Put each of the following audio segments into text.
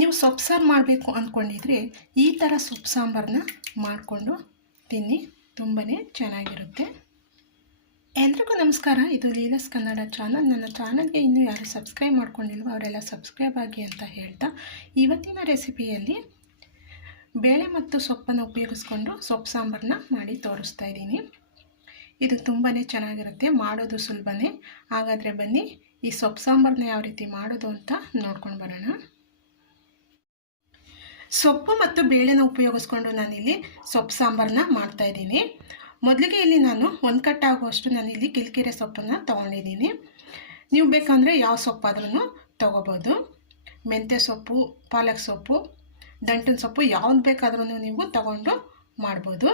ನೀವು ಸೊಪ್ಪು ಸಾರು ಮಾಡಬೇಕು ಅಂದ್ಕೊಂಡಿದ್ರೆ ಈ ಥರ ಸೊಪ್ಪು ಸಾಂಬಾರನ್ನ ಮಾಡಿಕೊಂಡು ತಿನ್ನಿ, ತುಂಬಾ ಚೆನ್ನಾಗಿರುತ್ತೆ. ಎಲ್ರಿಗೂ ನಮಸ್ಕಾರ. ಇದು ಲೀಲಾಸ್ ಕನ್ನಡ ಚಾನಲ್. ನನ್ನ ಚಾನಲ್ಗೆ ಇನ್ನೂ ಯಾರು ಸಬ್ಸ್ಕ್ರೈಬ್ ಮಾಡ್ಕೊಂಡಿಲ್ವೋ ಅವರೆಲ್ಲ ಸಬ್ಸ್ಕ್ರೈಬ್ ಆಗಿ ಅಂತ ಹೇಳ್ತಾ, ಇವತ್ತಿನ ರೆಸಿಪಿಯಲ್ಲಿ ಬೇಳೆ ಮತ್ತು ಸೊಪ್ಪನ್ನು ಉಪಯೋಗಿಸ್ಕೊಂಡು ಸೊಪ್ಪು ಸಾಂಬಾರನ್ನ ಮಾಡಿ ತೋರಿಸ್ತಾ ಇದ್ದೀನಿ. ಇದು ತುಂಬಾ ಚೆನ್ನಾಗಿರುತ್ತೆ, ಮಾಡೋದು ಸುಲಭನೇ. ಹಾಗಾದರೆ ಬನ್ನಿ ಈ ಸೊಪ್ಪು ಸಾಂಬಾರನ್ನ ಯಾವ ರೀತಿ ಮಾಡೋದು ಅಂತ ನೋಡ್ಕೊಂಡು ಬರೋಣ. ಸೊಪ್ಪು ಮತ್ತು ಬೇಳೆನ ಉಪಯೋಗಿಸ್ಕೊಂಡು ನಾನಿಲ್ಲಿ ಸೊಪ್ಪು ಸಾಂಬಾರನ್ನ ಮಾಡ್ತಾಯಿದ್ದೀನಿ. ಮೊದಲಿಗೆ ಇಲ್ಲಿ ನಾನು 1 ಕಟ್ ಆಗುವಷ್ಟು ನಾನಿಲ್ಲಿ ಕಿಲ್ಕೆರೆ ಸೊಪ್ಪನ್ನು ತೊಗೊಂಡಿದ್ದೀನಿ. ನೀವು ಬೇಕಂದರೆ ಯಾವ ಸೊಪ್ಪಾದ್ರೂ ತೊಗೋಬೋದು. ಮೆಂತ್ಯ ಸೊಪ್ಪು, ಪಾಲಕ್ ಸೊಪ್ಪು, ದಂಟಿನ ಸೊಪ್ಪು ಯಾವ್ದು ಬೇಕಾದ್ರೂ ನೀವು ತಗೊಂಡು ಮಾಡ್ಬೋದು.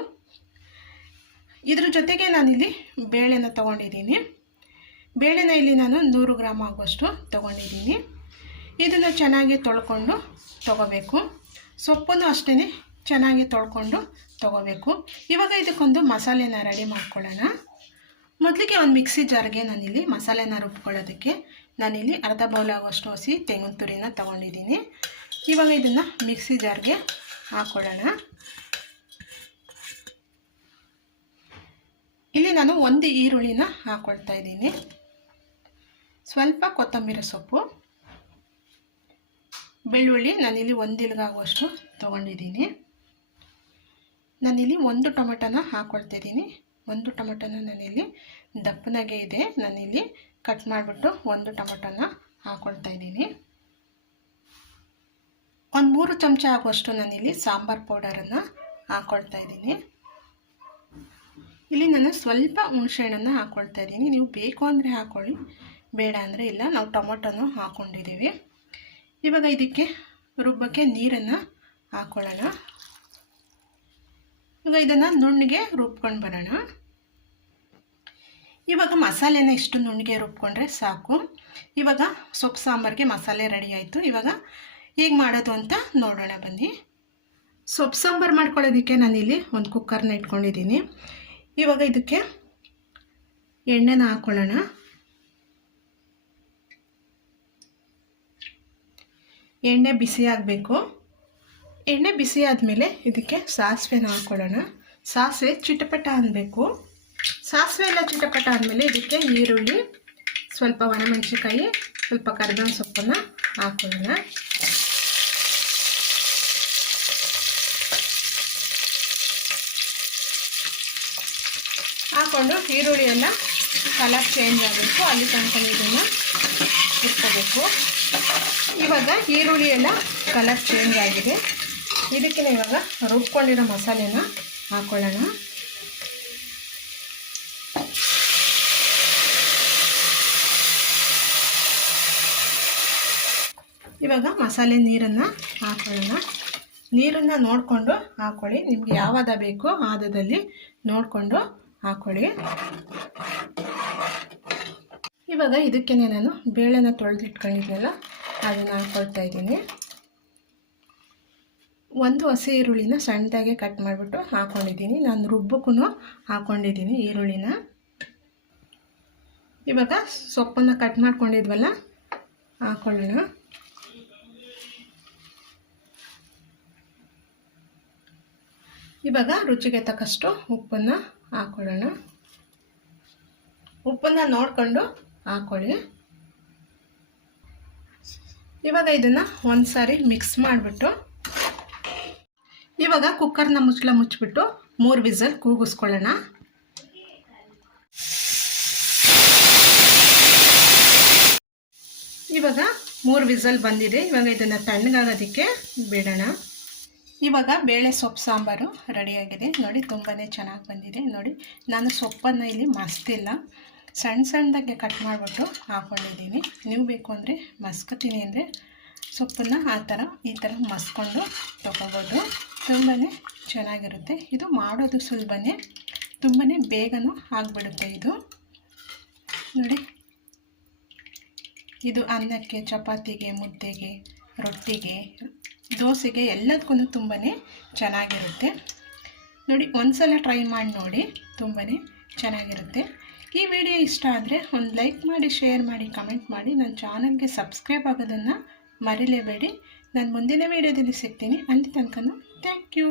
ಇದ್ರ ಜೊತೆಗೆ ನಾನಿಲ್ಲಿ ಬೇಳೆನ ತೊಗೊಂಡಿದ್ದೀನಿ. ಬೇಳೆನ ಇಲ್ಲಿ ನಾನು 100 ಗ್ರಾಮ್ ಆಗುವಷ್ಟು ತೊಗೊಂಡಿದ್ದೀನಿ. ಇದನ್ನು ಚೆನ್ನಾಗಿ ತೊಳ್ಕೊಂಡು ತೊಗೋಬೇಕು. ಸೊಪ್ಪನ್ನು ಅಷ್ಟೇ ಚೆನ್ನಾಗಿ ತೊಳ್ಕೊಂಡು ತೊಗೋಬೇಕು. ಇವಾಗ ಇದಕ್ಕೊಂದು ಮಸಾಲೆನ ರೆಡಿ ಮಾಡ್ಕೊಳ್ಳೋಣ. ಮೊದಲಿಗೆ ಒಂದು ಮಿಕ್ಸಿ ಜಾರ್ಗೆ ನಾನಿಲ್ಲಿ ಮಸಾಲೆನ ರುಬ್ಕೊಳ್ಳೋದಕ್ಕೆ ನಾನಿಲ್ಲಿ ಅರ್ಧ ಬೌಲ್ ಆಗುವಷ್ಟು ಹಸಿ ತೆಂಗಿನ ತುರಿನ ತೊಗೊಂಡಿದ್ದೀನಿ. ಇವಾಗ ಇದನ್ನು ಮಿಕ್ಸಿ ಜಾರ್ಗೆ ಹಾಕ್ಕೊಳ್ಳೋಣ. ಇಲ್ಲಿ ನಾನು 1 ಈರುಳ್ಳಿನ ಹಾಕ್ಕೊಳ್ತಾ ಇದ್ದೀನಿ. ಸ್ವಲ್ಪ ಕೊತ್ತಂಬರಿ ಸೊಪ್ಪು, ಬೆಳ್ಳುಳ್ಳಿ ನಾನಿಲ್ಲಿ 1 ಇಲ್ಗಾಗುವಷ್ಟು ತೊಗೊಂಡಿದ್ದೀನಿ. ನಾನಿಲ್ಲಿ 1 ಟೊಮೆಟೊನ ಹಾಕ್ಕೊಳ್ತಿದ್ದೀನಿ. 1 ಟೊಮೆಟೊನ ನಾನಿಲ್ಲಿ ದಪ್ಪನಾಗೆ ಇದೆ, ನಾನಿಲ್ಲಿ ಕಟ್ ಮಾಡಿಬಿಟ್ಟು 1 ಟೊಮೆಟೊನ ಹಾಕ್ಕೊಳ್ತಾ ಇದ್ದೀನಿ. ಒಂದು 3 ಚಮಚ ಆಗುವಷ್ಟು ನಾನಿಲ್ಲಿ ಸಾಂಬಾರು ಪೌಡರನ್ನು ಹಾಕ್ಕೊಳ್ತಾ ಇದ್ದೀನಿ. ಇಲ್ಲಿ ನಾನು ಸ್ವಲ್ಪ ಹುಣಸೆಹಣ್ಣನ್ನು ಹಾಕ್ಕೊಳ್ತಾ ಇದ್ದೀನಿ. ನೀವು ಬೇಕು ಅಂದರೆ ಹಾಕ್ಕೊಳ್ಳಿ, ಬೇಡ ಅಂದರೆ ಇಲ್ಲ. ನಾವು ಟೊಮೊಟೊನೂ ಹಾಕ್ಕೊಂಡಿದ್ದೀವಿ. ಇವಾಗ ಇದಕ್ಕೆ ರುಬ್ಬಕ್ಕೆ ನೀರನ್ನು ಹಾಕ್ಕೊಳ್ಳೋಣ. ಇವಾಗ ಇದನ್ನು ನುಣ್ಣಗೆ ರುಬ್ಕೊಂಡು ಬರೋಣ. ಇವಾಗ ಮಸಾಲೆನ ಇಷ್ಟು ನುಣ್ಣಗೆ ರುಬ್ಕೊಂಡ್ರೆ ಸಾಕು. ಇವಾಗ ಸೊಪ್ಪು ಸಾಂಬಾರಿಗೆ ಮಸಾಲೆ ರೆಡಿ ಆಯಿತು. ಇವಾಗ ಹೇಗೆ ಮಾಡೋದು ಅಂತ ನೋಡೋಣ ಬನ್ನಿ. ಸೊಪ್ಪು ಸಾಂಬಾರು ಮಾಡ್ಕೊಳ್ಳೋದಕ್ಕೆ ನಾನಿಲ್ಲಿ ಒಂದು ಕುಕ್ಕರ್ನ ಇಟ್ಕೊಂಡಿದ್ದೀನಿ. ಇವಾಗ ಇದಕ್ಕೆ ಎಣ್ಣೆನ ಹಾಕ್ಕೊಳ್ಳೋಣ. ಎಣ್ಣೆ ಬಿಸಿ ಆಗಬೇಕು. ಎಣ್ಣೆ ಬಿಸಿ ಆದಮೇಲೆ ಇದಕ್ಕೆ ಸಾಸಿವೆನ ಹಾಕ್ಕೊಳ್ಳೋಣ. ಸಾಸಿವೆ ಚಿಟಪಟ ಅನ್ನಬೇಕು. ಸಾಸಿವೆ ಎಲ್ಲ ಚಿಟಪಟ ಆದಮೇಲೆ ಇದಕ್ಕೆ ಈರುಳ್ಳಿ, ಸ್ವಲ್ಪ ಒಣಮೆಣಸಿನ್ಕಾಯಿ, ಸ್ವಲ್ಪ ಕರಿಬೇವಿನ ಸೊಪ್ಪನ್ನು ಹಾಕ್ಕೊಳ್ಳೋಣ. ಹಾಕ್ಕೊಂಡು ಈರುಳ್ಳಿ ಎಲ್ಲ ಕಲರ್ ಚೇಂಜ್ ಆಗಬೇಕು, ಅಲ್ಲಿ ತನಕ ಇದನ್ನು ಇಟ್ಕೋಬೇಕು. ಇವಾಗ ಈರುಳ್ಳಿ ಎಲ್ಲ ಕಲರ್ ಚೇಂಜ್ ಆಗಿದೆ. ಇದಕ್ಕೆ ಇವಾಗ ರುಬ್ಕೊಂಡಿರೋ ಮಸಾಲೆನ ಹಾಕ್ಕೊಳ್ಳೋಣ. ಇವಾಗ ಮಸಾಲೆ ನೀರನ್ನು ಹಾಕ್ಕೊಳ್ಳೋಣ. ನೀರನ್ನು ನೋಡಿಕೊಂಡು ಹಾಕ್ಕೊಳ್ಳಿ. ನಿಮಗೆ ಯಾವಾಗ ಬೇಕೋ ಆದದಲ್ಲಿ ನೋಡಿಕೊಂಡು ಹಾಕ್ಕೊಳ್ಳಿ. ಇವಾಗ ಇದಕ್ಕೆ ನಾನು ಬೇಳೆನ ತೊಳೆದಿಟ್ಕೊಂಡಿದ್ನಲ್ಲ ಅದನ್ನು ಹಾಕ್ಕೊಳ್ತಾ ಇದ್ದೀನಿ. 1 ಹಸಿ ಈರುಳ್ಳಿನ ಸಣ್ಣದಾಗೆ ಕಟ್ ಮಾಡಿಬಿಟ್ಟು ಹಾಕ್ಕೊಂಡಿದ್ದೀನಿ. ನಾನು ರುಬ್ಬಕ್ಕೂ ಹಾಕ್ಕೊಂಡಿದ್ದೀನಿ ಈರುಳ್ಳಿನ. ಇವಾಗ ಸೊಪ್ಪನ್ನು ಕಟ್ ಮಾಡ್ಕೊಂಡಿದ್ವಲ್ಲ ಹಾಕ್ಕೊಳ್ಳೋಣ. ಇವಾಗ ರುಚಿಗೆ ತಕ್ಕಷ್ಟು ಉಪ್ಪನ್ನು ಹಾಕ್ಕೊಳ್ಳೋಣ. ಉಪ್ಪನ್ನು ನೋಡಿಕೊಂಡು ಹಾಕ್ಕೊಳ್ಳಿ. ಇವಾಗ ಇದನ್ನು ಒಂದು ಸಾರಿ ಮಿಕ್ಸ್ ಮಾಡಿಬಿಟ್ಟು ಇವಾಗ ಕುಕ್ಕರ್ನ ಮುಚ್ಚಿಬಿಟ್ಟು 3 ವಿಸಲ್ ಕೂಗಿಸ್ಕೊಳ್ಳೋಣ. ಇವಾಗ 3 ವಿಸಲ್ ಬಂದಿದೆ. ಇವಾಗ ಇದನ್ನು ತಣ್ಣಗಾಗೋದಕ್ಕೆ ಬಿಡೋಣ. ಇವಾಗ ಬೇಳೆ ಸೊಪ್ಪು ಸಾಂಬಾರು ರೆಡಿಯಾಗಿದೆ. ನೋಡಿ, ತುಂಬಾ ಚೆನ್ನಾಗಿ ಬಂದಿದೆ. ನೋಡಿ, ನಾನು ಸೊಪ್ಪನ್ನು ಇಲ್ಲಿ ಮಸ್ತಿಲ್ಲ, ಸಣ್ಣದಾಗೆ ಕಟ್ ಮಾಡಿಬಿಟ್ಟು ಹಾಕ್ಕೊಂಡಿದ್ದೀನಿ. ನೀವು ಬೇಕು ಅಂದರೆ ಮಸ್ಕೊತೀನಿ ಅಂದರೆ ಸೊಪ್ಪನ್ನು ಈ ಥರ ಮಸ್ಕೊಂಡು ತೊಗೋಬೋದು. ತುಂಬಾ ಚೆನ್ನಾಗಿರುತ್ತೆ. ಇದು ಮಾಡೋದು ಸುಲಭನೇ, ತುಂಬಾ ಬೇಗನೂ ಆಗಿಬಿಡುತ್ತೆ. ಇದು ನೋಡಿ, ಇದು ಅನ್ನಕ್ಕೆ, ಚಪಾತಿಗೆ, ಮುದ್ದೆಗೆ, ರೊಟ್ಟಿಗೆ, ದೋಸೆಗೆ ಎಲ್ಲದಕ್ಕೂ ತುಂಬಾ ಚೆನ್ನಾಗಿರುತ್ತೆ. ನೋಡಿ, ಒಂದ್ಸಲ ಟ್ರೈ ಮಾಡಿ ನೋಡಿ, ತುಂಬಾ ಚೆನ್ನಾಗಿರುತ್ತೆ. ಈ ವಿಡಿಯೋ ಇಷ್ಟ ಆದರೆ ಒಂದು ಲೈಕ್ ಮಾಡಿ, ಶೇರ್ ಮಾಡಿ, ಕಮೆಂಟ್ ಮಾಡಿ. ನನ್ನ ಚಾನಲ್ಗೆ ಸಬ್ಸ್ಕ್ರೈಬ್ ಆಗೋದನ್ನು ಮರಿಲೇಬೇಡಿ. ನಾನು ಮುಂದಿನ ವೀಡಿಯೋದಲ್ಲಿ ಸಿಗ್ತೀನಿ. ಅಲ್ಲಿ ತನಕ ಥ್ಯಾಂಕ್ ಯು.